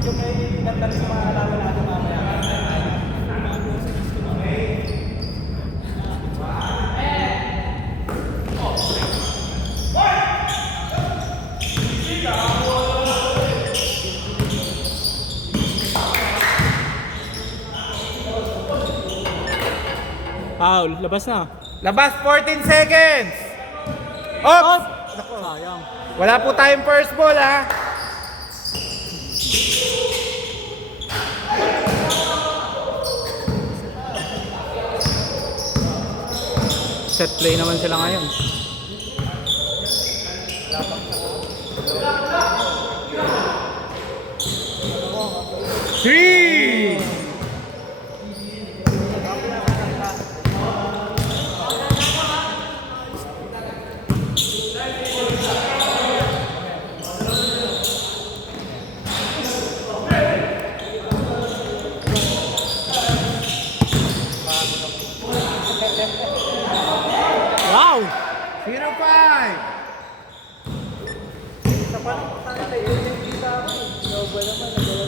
Medyo may nagtalis sa mga alaman natin mamaya. Foul, labas na. Labas, 14 seconds! Oops! Sayang. Wala po tayong first ball, ha? Set play naman sila ngayon. Three! Wow! 0-5! Sa parang tayo tayo yung kita ako. Nobel naman, nagalaw.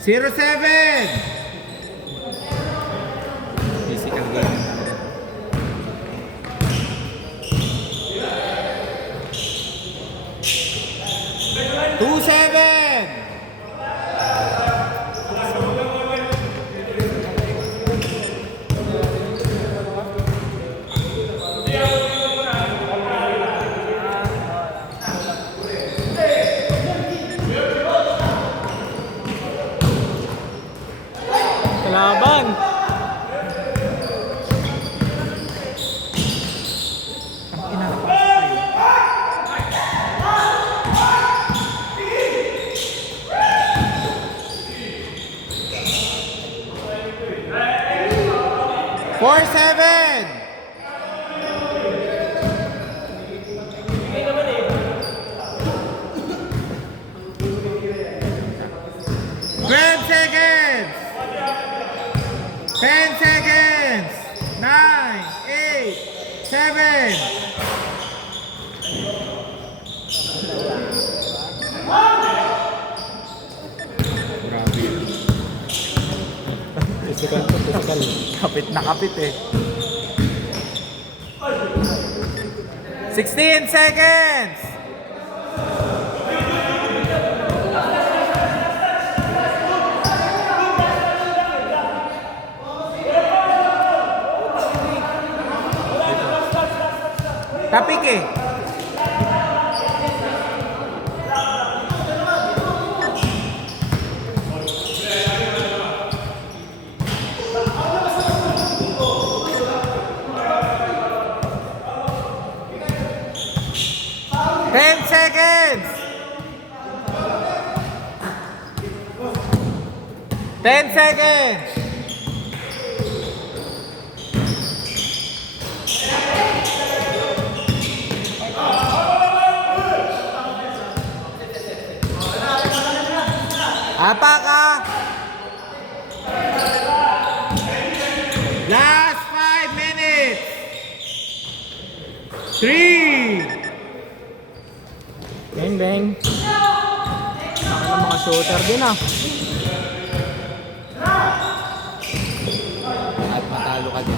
Zero seven! Physical game. Two seven! Kalaban. Four seven! Twelve seconds! 10 seconds! 9, 8, 7. Grabe. Physical to physical. Kapit na kapit eh. 16 seconds! Tapik eh. Ten seconds. 10 seconds. Apa ka? Last 5 minutes. 3. Bang bang. Ang mga shooter din ah. At matalo ka din.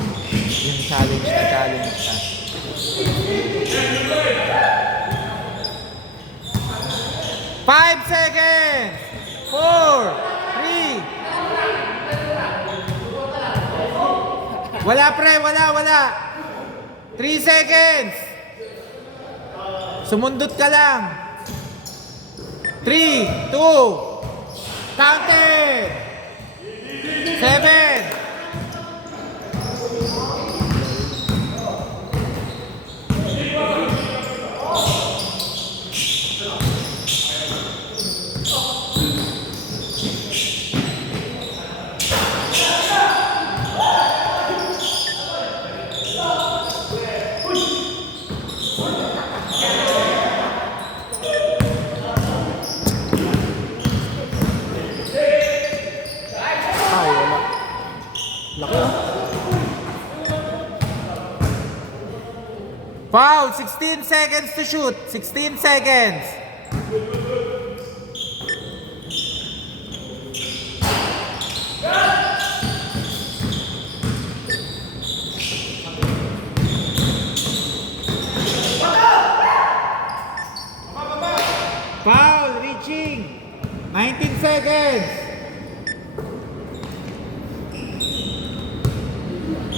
Yung challenge ka. 5 seconds. 4, 3. Wala pre, wala. 3 seconds. Sumundot ka lang. 3, 2. Count it. 7. Foul! 16 seconds to shoot. 16 seconds. Foul! Reaching. 19 seconds.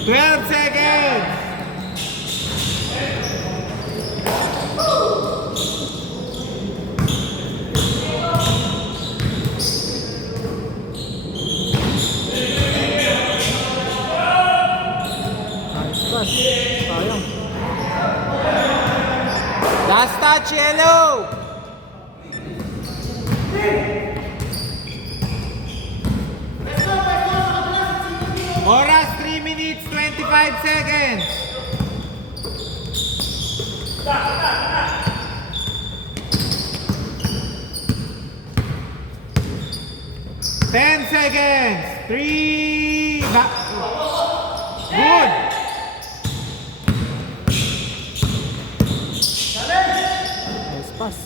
12 seconds. Nice pass. Sayang. Last touch, yellow. Oras 3 minutes 25 seconds. Ten seconds. 3. Good. Nice pass.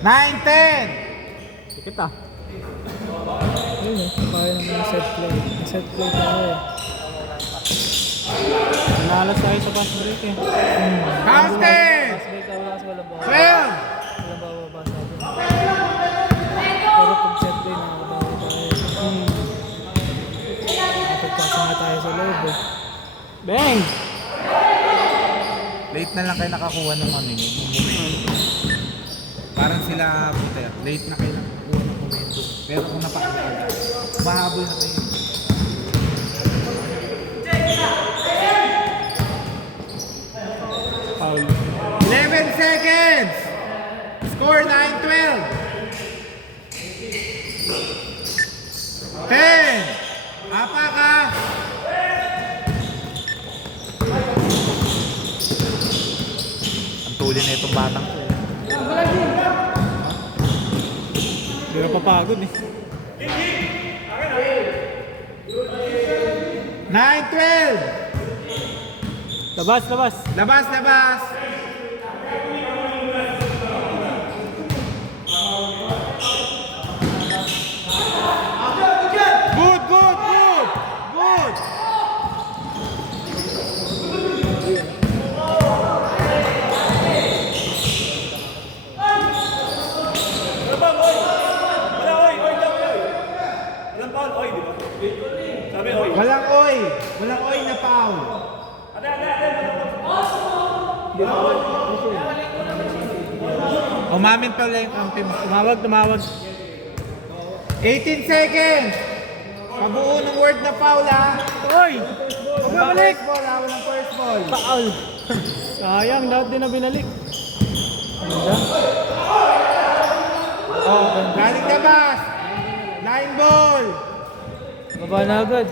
9-10. Sikit ah. Ayun eh. Kaya naman yung set play. Yung set play tayo eh. Nanalas tayo sa fast break eh. Counted. Fast break tayo kasi walang bawa. 12. Walang bababa sa atin. Pero pag set play nakakabawa tayo. Pagpasa nga tayo sa loob eh. Bang! Late na lang kayo nakakuha ng ano yun. Parang sila, puta, late na kayo nakakuha ng momentum. Pero kung napakalaga, mahabol na kayo. Foul. 11 seconds! Score 9-12. 10. Apa ka? Ang tuli na itong batang ko. Hindi na papagod eh. 9-12. Labas, labas. Labas, labas. Good, good, good. Good. Walang oy. Walang oy na foul. Umamin pala yung kampi mo. Tumawag. 18 seconds. Kabuo ng word na foul ha. Oy! Pabalik. First ball ha. Walang first ball. Foul! Sayang, lahat din na binalik. Ganda. Oh, galing labas. Line ball. Baba na agad.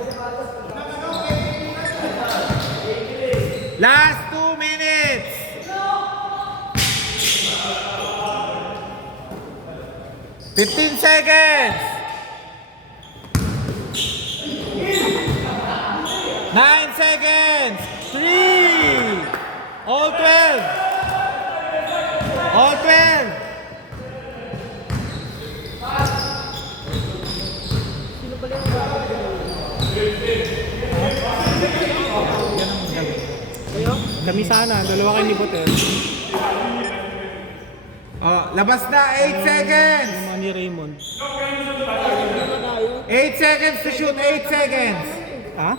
Last 2 minutes. $15 seconds. 9 seconds. 3. All 12. All 12. Kami sana, dalawa kayo ni Botel. Oh, labas na. 8 seconds. Yung mga ni Raymond. 8 seconds to shoot. 8 seconds. Ha?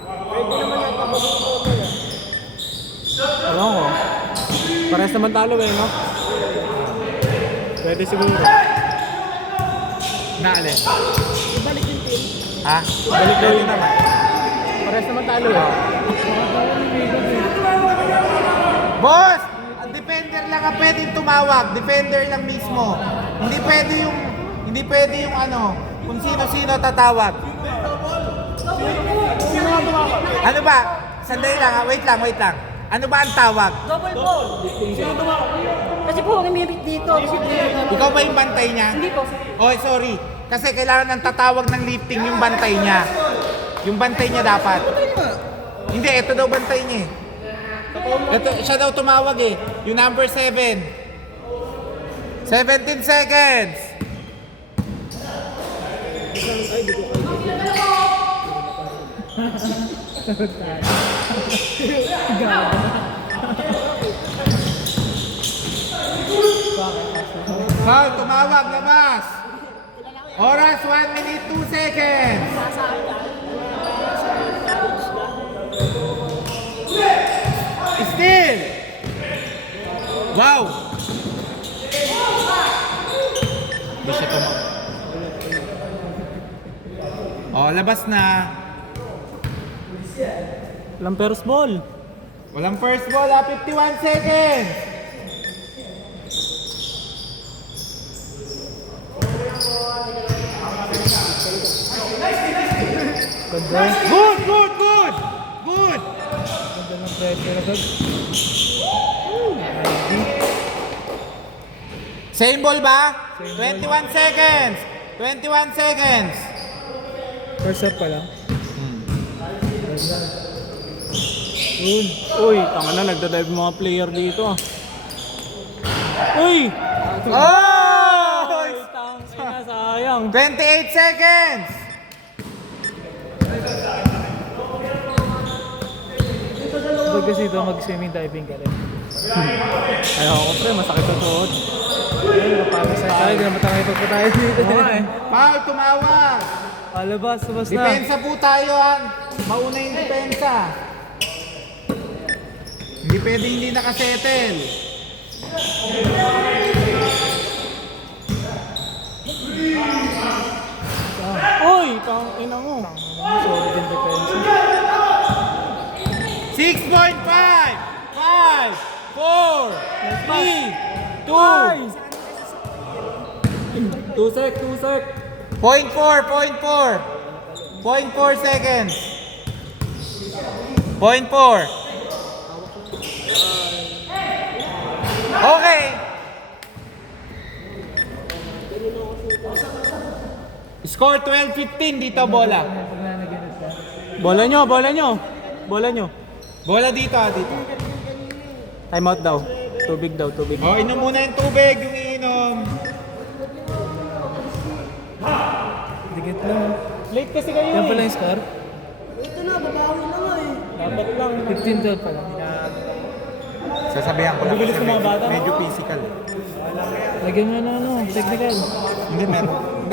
Ewan ko. Parehas naman talo eh, no? Pwede siguro. Naalin. Ibalik yung team. Ha? Balik daw yun. naman. Parehas naman talo eh. Boss! Ang defender lang ang pwedeng tumawag. Defender lang mismo. Hindi pwede yung ano, kung sino-sino tatawag. Ano ba? Sandali lang ha. Wait lang. Ano ba ang tawag? Double ball. Sino tumawag? Kasi po, umimik dito. Ikaw ba yung bantay niya? Hindi po. Oh, sorry. Kasi kailangan ng tatawag ng lifting yung bantay niya. Yung bantay niya dapat. Hindi, ito daw bantay niya eh. Ito, siya daw tumawag eh. Yung number 7. 17 seconds. Foul, tumawag, labas. Oras, 1 minute, 2 seconds. Still. Wow. Hindi siya tumawag. Oh, labas na. Walang first ball. Walang first ball, 51 seconds. Ganda. Good, good, good. Good. Ganda ng pressure agad. Same ball ba? Same 21 seconds. 21 seconds. First up pa lang. Ganda. Yun. Uy, tanga na, nagdadive mga player dito ah. Uy! Oh! Uy, tang ina, sayang. 28 seconds. Pag kasi ito mag-swimming diving ka rin. Ayaw ko pre, masakit sa tuhod. Ayun, napagod sa tayo, hindi naman tayo pagpatayo dito. Oo eh. Foul, tumawag. Palabas, labas na. Depensa po tayo han. Mauna yung depensa. Hindi pwede hindi nakasettle. Uy, tang ina mo. Sorry din defense. 6.5 5 4 3 2 2 sec. Point 4 seconds. Point 4. Okay. Score 12-15 dito bola. Bola nyo. Bola dito dito. Time out daw. Tubig daw. Oh, inom muna yung tubig, yung iinom. Dikit lang. Late kasi kayo Yan eh. pala yung score? Ito na, babawi na nga eh. Dapat lang. 15 pa lang. Sasabihan ko lang. Bibilis ng mga bata. Medyo physical. Lagyan nyo na technical. Hindi,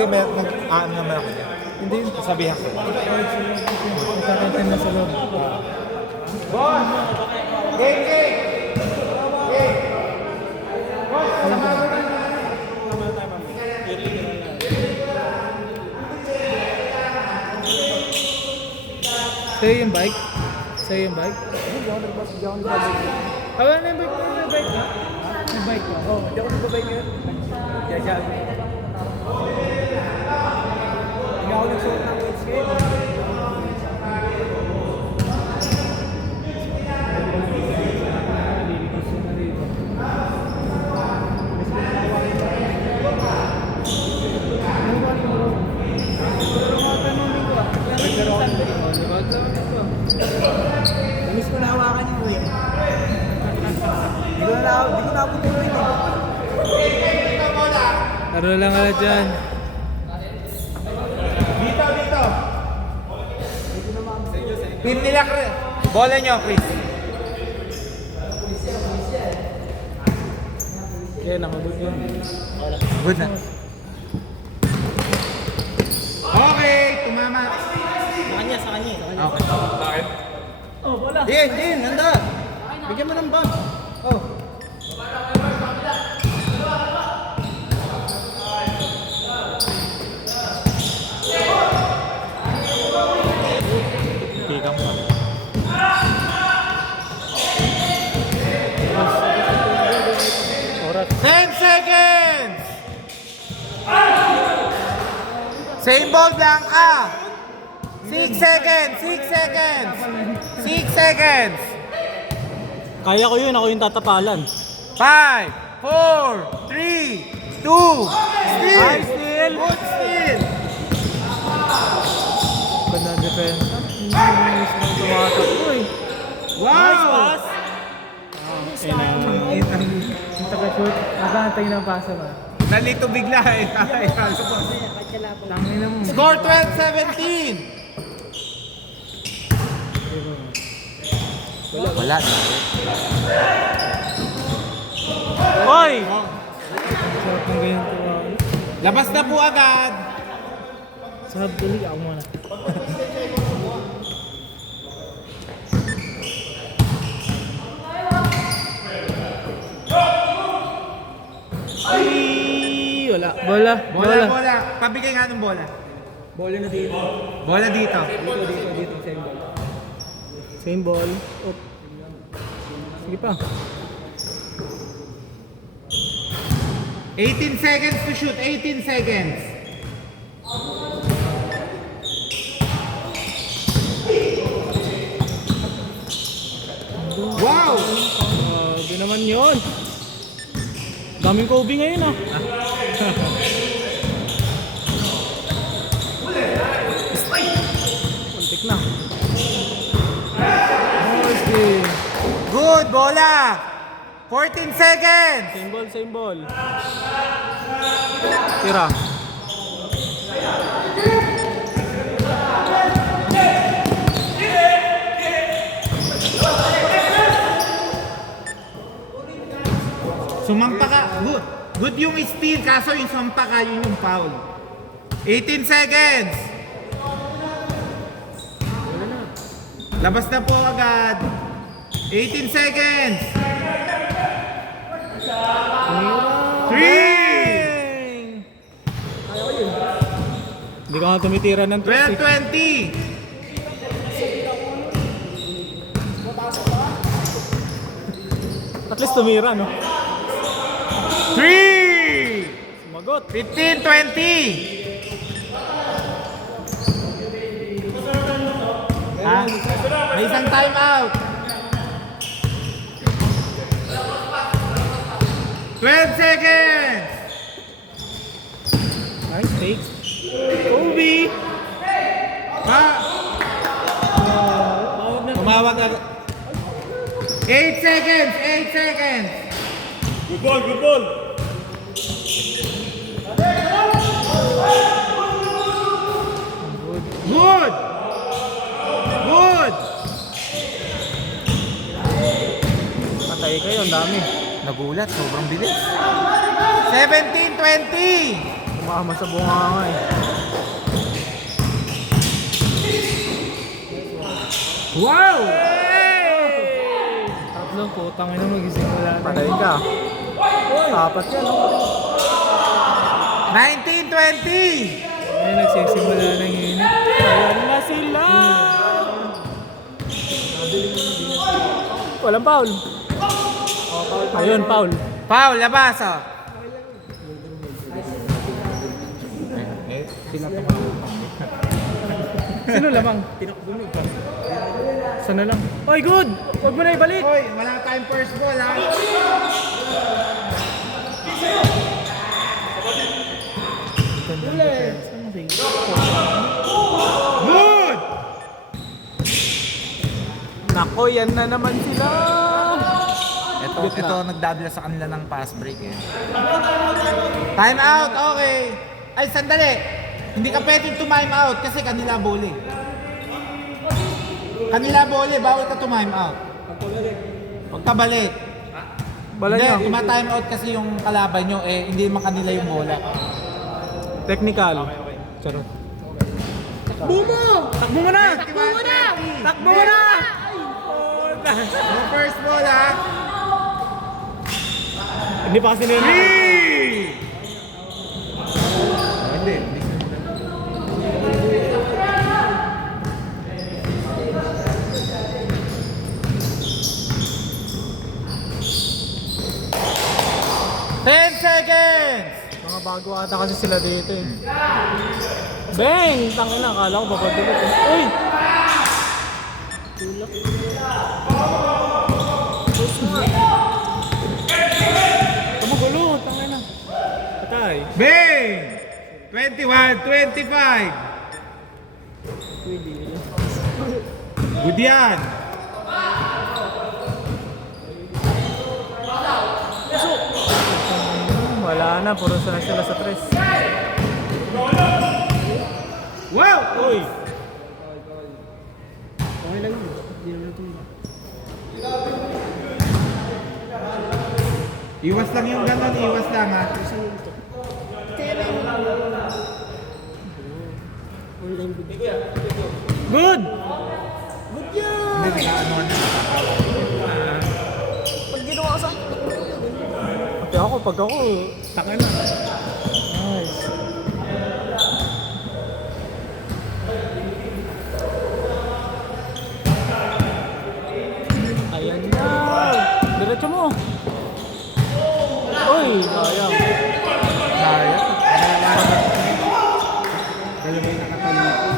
nag-ano naman ako niya. Hindi, sasabihan ko. Magkakatin na sa loob. Boss! Game! Boss, samahan mo na. Sa'yo yung bike? Wala na yung bike na. May bike na? Oo, hindi ako nagbabike yun. Jajag. Hindi ako nagsuot ng weights ngayon. Miss ko na hawakan yung wing. Di ko na abot yung wing eh. Laro lang ka dyan. Dito. Pin nila, Chris. Bola nyo, Chris. Okay, nakabot yun. Good na. Okay, tumama. Sa kanya. Okay. Bakit? Oh, bola. Din, handa. Bigyan mo ng bag. Oh. Tika mo. Oras. 10 seconds! Same ball, Blanca. 6 seconds. 6 seconds. Kaya ko yun, ako yung tatapalan. 5, 4, 3, 2, steal! Ay, steal! Good steal! Ganda ang depensa. Tumatakbo eh. Wow! Shoot. Nakantay ng pasa ba? Nalito bigla eh. Tangin na mo. Score 12-17. Wala na. Hoy! Sarap ng ganyan to. Labas na po agad. Sarap tuloy ako muna. Ay! Wala. Bola. Bola. Pabigay nga ng bola. Bola na dito. Bola dito. Dito, same ball. Same ball. Op. Sige pa. 18 seconds to shoot. 18 seconds. Wow! Di naman yun. Daming Kobe ngayon ah. Puntik na. Nice game. Good, bola! 14 seconds! Same ball. Tira. Sumampa ka. Good. Good yung steal, kaso yung sumampa ka, yun yung foul. 18 seconds! Labas na po agad. 18 seconds! 3! Hindi ka nga tumitira ng 12-20! At least tumira, no? 3! Sumagot. 15-20! Ha? May isang timeout! 12 seconds! Nice take. Kobe! Ha? Tawag na. Tumawag agad. 8 seconds! 8 seconds! Good ball. Good! Good! Patay kayo, ang dami. Nagulat, sobrang bilis. 17-20! Umama sa bunga nga eh. Wow! Tatlong putang ina magising wala na. Patay ka. Apat yan, no? 19-20! Ay, nagsisimula ng init. Ayan na sila! Walang foul. Ayun, foul. Foul, labas oh. Sino lamang? Sana lang. Oy, good! Huwag mo na ibalik! Hoy, wala tayong first ball ha. Good! Nako, yan na naman sila! Ito nagdadala sa kanila ng pass break eh. Time out, okay. Ay, sandali. Hindi ka pwedeng time out kasi kanila bowling. Kanila bowling, bawal ka time out. Pagkabalik. Bala Hindi, nyo. tuma-time out kasi yung kalaban nyo eh, hindi naman kanila yung bola. Technical. Charot. Bumo! Takbo mo na! Takbo mo na! Takbo mo na! No first ball ha. Hindi pa kasi nila. 3! Hindi. 10 seconds! Mga bago ata kasi sila dito eh. Bang! Tangin na, akala ko babadulot eh. Uy! Tulak. Tumugulo, tangin na. Patay. Bang! 21-25! Good yan! Wala na, puro sila sa tres. Wow! Uy! Okay lang yun. Hindi naman tumba. Iwas lang yung ganon, iwas lang ha. Kaya lang yun. Online video. Good! Good yan! Hindi nag-ano na. Pag ginawa ka sa akin, Pag ako, taka na. Nice. Ayan na! Diretso mo! Uy! Sayang. Kaya. Dalawa yung nakatali.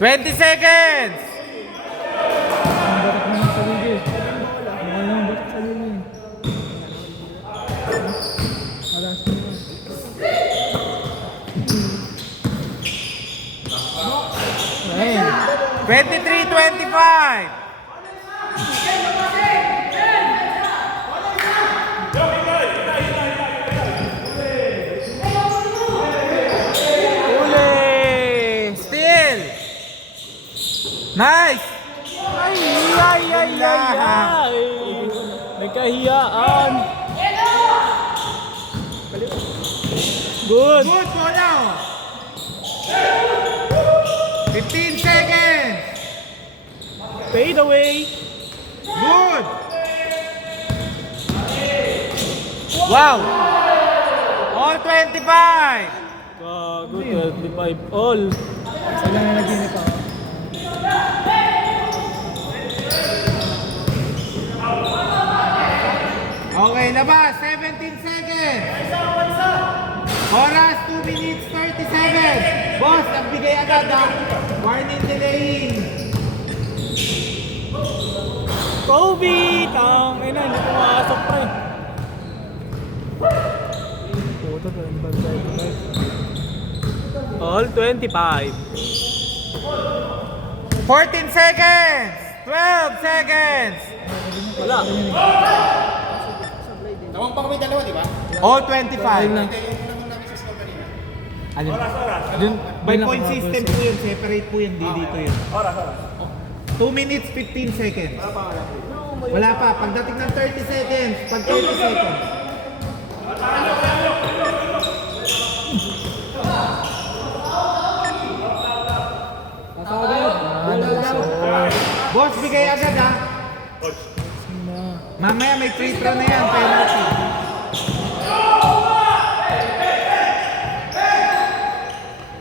"20 seconds! Ang batak mo ng sarili. Wala nang batak sa sarili. Alas mo na. Ayun. 23-25! Uli! Still! Nice! Ay! Nagkahiyaan. Good! Good po now! 15 seconds! Fade away. Good! Wow! All 25! Good, 25 all. Sila na naginip ako. Okay, labas! 17 seconds! Oras, 2 minutes 37! Boss, nagbigay agad ha! Warning delaying! Kobe! Tangina, hindi pumasok pa eh. Puto, 25. All 25. 14 seconds! 12 seconds! Wala. Tawang pa kami dalawa, di ba? All 25. na. Alin? Dun, by point system po yun, separate po yun, di dito yun. 2 minutes 15 seconds. Wala pa, pagdating ng 30 seconds, pag 30 seconds. Boss, bigay agad ha. Mamaya may free throw na yan, penalty.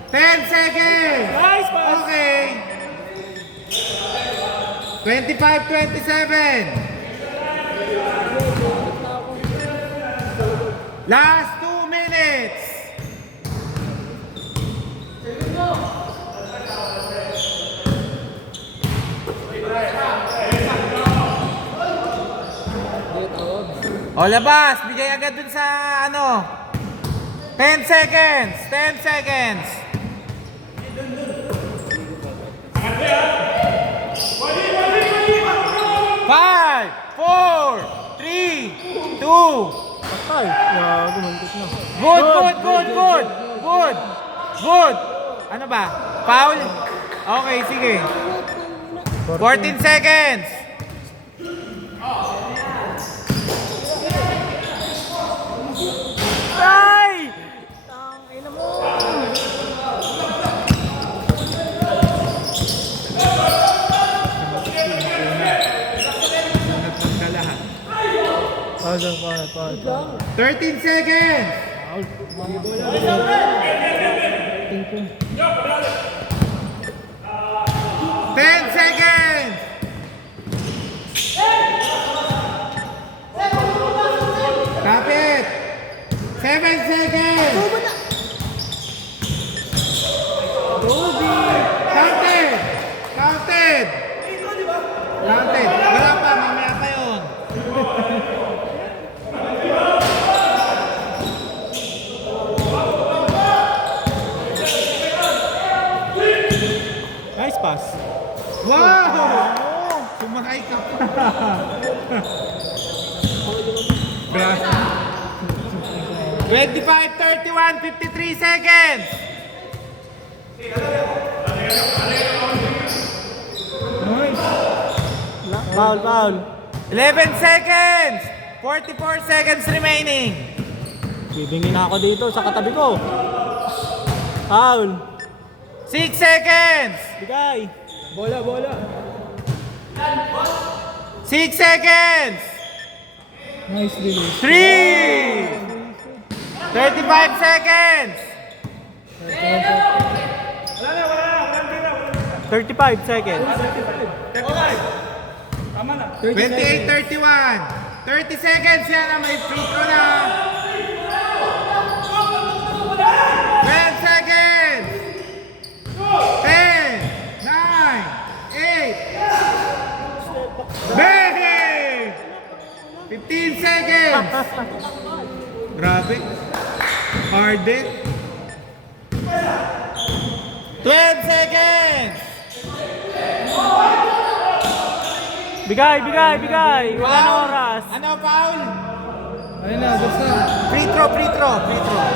Ten seconds! Nice pass! Okay. 25-27. Last 2 minutes. O labas, bigay agad dun sa ano. 10 seconds, 10 seconds. 5, 4, 3, 2. Patay. Yeah, gumantos na. Good. Ano ba? Foul? Okay, sige. 14 seconds. Ay! Tangina mo! Paul. 13 seconds. 10 seconds. Kapit. 7 seconds. Counted. Wala pa, mamaya pa yun. bukas. Wow! Sumakay ka pa. Grabe. 25, 31, 53 seconds. Nice. Foul, foul. 11 seconds. 44 seconds remaining. Bibingin na ako dito sa katabi ko. Foul. 6 seconds. Bigay. Bola, bola. 6 seconds. Nice release. 3. 35 seconds. 35 seconds. 28, 31. 30 seconds yan na may free throw na. 12 seconds. 10, 9, 8. Bang! 15 seconds. Grabe. Harden. 12 seconds. Bigay, bigay, bigay. Wala na Foul. oras. Ano, foul? Ayun na, gusto na. Free throw, free throw, free throw.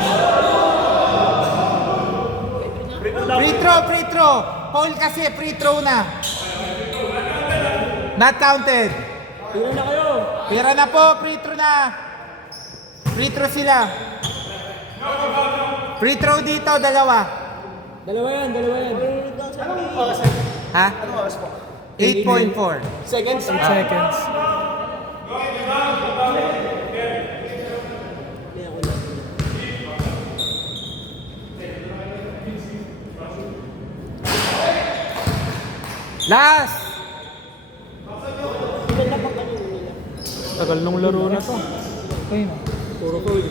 Free throw, free throw. Foul kasi, free throw na. Not counted. Tira na kayo. Pira na po, free throw na. Free throw sila. Free throw dito, dalawa. Dalawa yan, dalawa yan. Ha? 8.4. Seconds? 8 seconds. Last! Tagal nung laro na to. Okay na. Puro goal.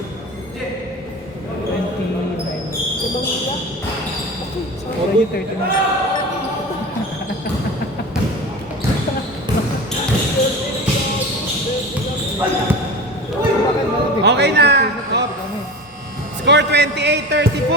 29. Okay, 39. Okay na. Score 28-34.